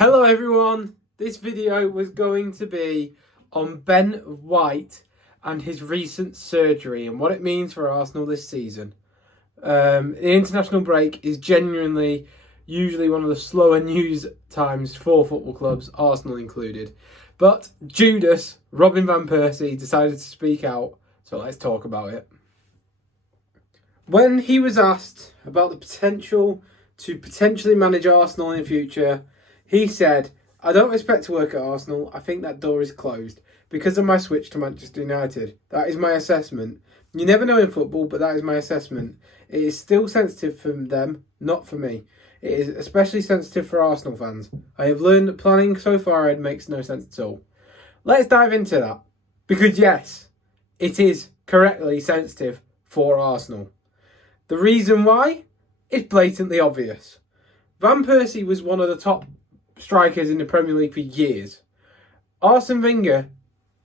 Hello everyone, this video was going to be on Ben White and his recent surgery and what it means for Arsenal this season. The international break is genuinely usually one of the slower news times for football clubs, Arsenal included. But Judas, Robin van Persie, decided to speak out, so let's talk about it. When he was asked about the potential to potentially manage Arsenal in the future, he said, "I don't expect to work at Arsenal. I think that door is closed because of my switch to Manchester United. That is my assessment. You never know in football, but that is my assessment. It is still sensitive for them, not for me. It is especially sensitive for Arsenal fans. I have learned that planning so far ahead makes no sense at all." Let's dive into that. Because yes, it is correctly sensitive for Arsenal. The reason why is blatantly obvious. Van Persie was one of the top strikers in the Premier League for years. Arsene Wenger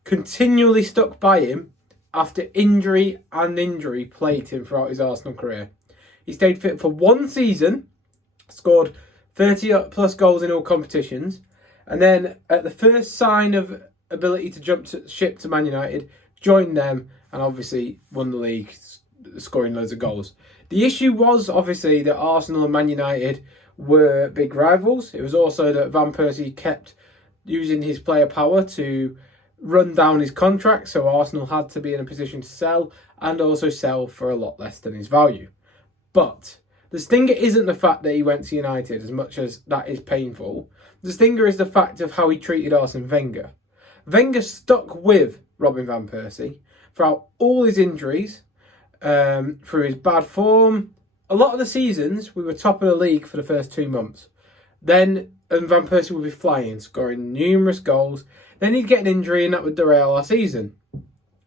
continually stuck by him after injury and injury plagued him throughout his Arsenal career. He stayed fit for one season, scored 30 plus goals in all competitions, and then at the first sign of ability to jump ship to Man United, joined them and obviously won the league, scoring loads of goals. The issue was obviously that Arsenal and Man United were big rivals. It was also that Van Persie kept using his player power to run down his contract, so Arsenal had to be in a position to sell and also sell for a lot less than his value. But the stinger isn't the fact that he went to United, as much as that is painful. The stinger is the fact of how he treated Arsene Wenger. Wenger stuck with Robin van Persie throughout all his injuries, through his bad form. A lot of the seasons, we were top of the league for the first 2 months. Then Van Persie would be flying, scoring numerous goals. Then he'd get an injury and that would derail our season.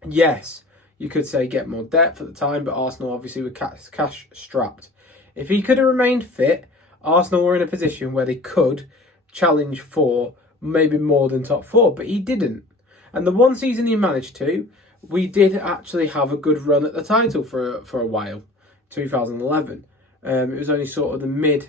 Yes, you could say get more depth at the time, but Arsenal obviously were cash strapped. If he could have remained fit, Arsenal were in a position where they could challenge for maybe more than top four, but he didn't. And the one season he managed to, we did actually have a good run at the title for a while. 2011. It was only sort of the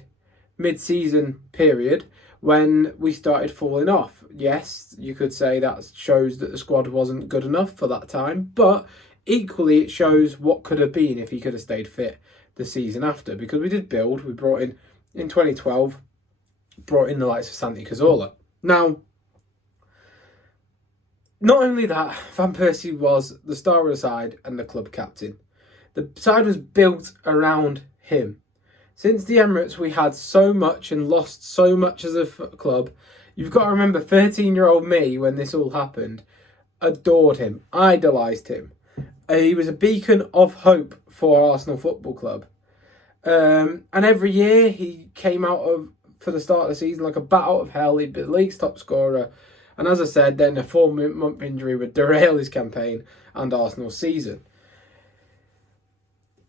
mid-season period when we started falling off. Yes, you could say that shows that the squad wasn't good enough for that time, but equally it shows what could have been if he could have stayed fit the season after, because we did build. We brought in 2012, brought in the likes of Santi Cazorla. Now, not only that, Van Persie was the star of the side and the club captain. The side was built around him. Since the Emirates, we had so much and lost so much as a club. You've got to remember, 13-year-old me, when this all happened, adored him, idolised him. He was a beacon of hope for Arsenal Football Club. And every year he came for the start of the season, like a bat out of hell. He'd be the league's top scorer. And as I said, then a 4-month injury would derail his campaign and Arsenal's season.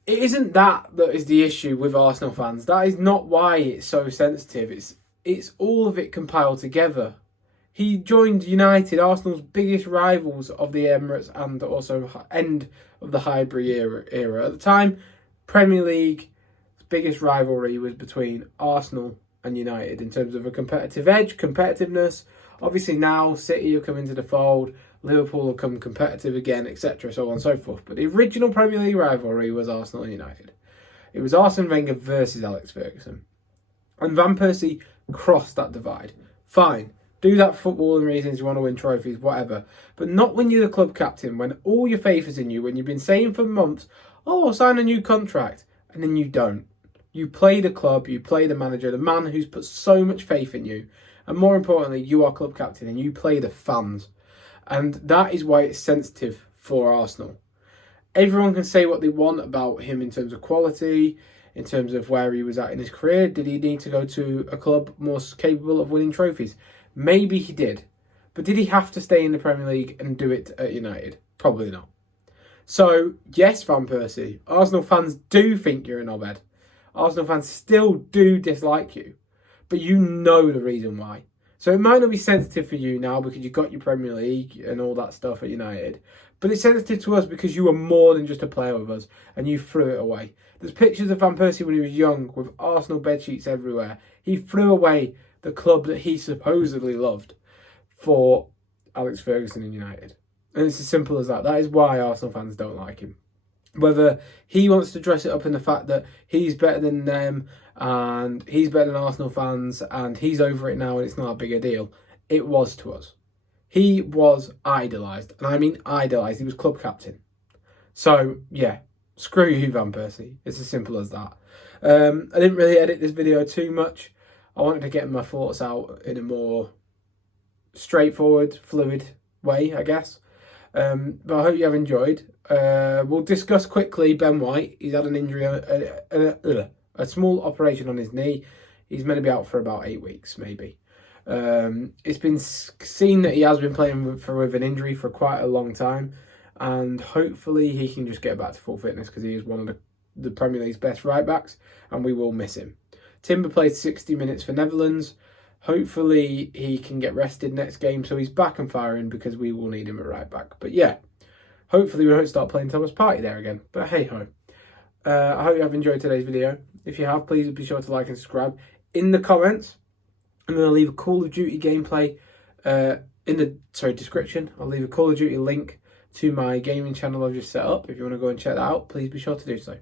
It isn't that is the issue with Arsenal fans. That is not why it's so sensitive. It's all of it compiled together. He joined United, Arsenal's biggest rivals of the Emirates and also end of the Highbury era. At the time, Premier League's biggest rivalry was between Arsenal and United in terms of a competitive edge, competitiveness. Obviously now City have come into the fold, Liverpool will come competitive again, etc., so on and so forth. But the original Premier League rivalry was Arsenal and United. It was Arsene Wenger versus Alex Ferguson. And Van Persie crossed that divide. Fine, do that for footballing reasons, you want to win trophies, whatever. But not when you're the club captain, when all your faith is in you, when you've been saying for months, "Oh, I'll sign a new contract," and then you don't. You play the club, you play the manager, the man who's put so much faith in you. And more importantly, you are club captain and you play the fans. And that is why it's sensitive for Arsenal. Everyone can say what they want about him in terms of quality, in terms of where he was at in his career. Did he need to go to a club more capable of winning trophies? Maybe he did. But did he have to stay in the Premier League and do it at United? Probably not. So, yes, Van Persie, Arsenal fans do think you're a knobhead. Arsenal fans still do dislike you. But you know the reason why. So it might not be sensitive for you now because you got your Premier League and all that stuff at United. But it's sensitive to us because you were more than just a player with us and you threw it away. There's pictures of Van Persie when he was young with Arsenal bedsheets everywhere. He threw away the club that he supposedly loved, for Alex Ferguson in United. And it's as simple as that. That is why Arsenal fans don't like him. Whether he wants to dress it up in the fact that he's better than them and he's better than Arsenal fans and he's over it now and it's not a bigger deal, it was to us. He was idolised, and I mean idolised. He was club captain. So, yeah, screw you, Van Persie. It's as simple as that. I didn't really edit this video too much. I wanted to get my thoughts out in a more straightforward, fluid way, I guess. But I hope you have enjoyed. We'll discuss quickly Ben White. He's had an injury, a small operation on his knee. He's meant to be out for about 8 weeks, maybe. It's been seen that he has been playing with an injury for quite a long time, and hopefully he can just get back to full fitness because he is one of the Premier League's best right backs, and we will miss him. Timber played 60 minutes for Netherlands. Hopefully he can get rested next game so he's back and firing because we will need him at right back. But yeah, hopefully we won't start playing Thomas Partey there again. But hey ho. I hope you have enjoyed today's video. If you have, please be sure to like and subscribe. In the comments, I'm going to leave a Call of Duty gameplay in the description. I'll leave a Call of Duty link to my gaming channel I've just set up. If you want to go and check that out, please be sure to do so.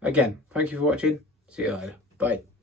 Again, thank you for watching. See you later. Bye.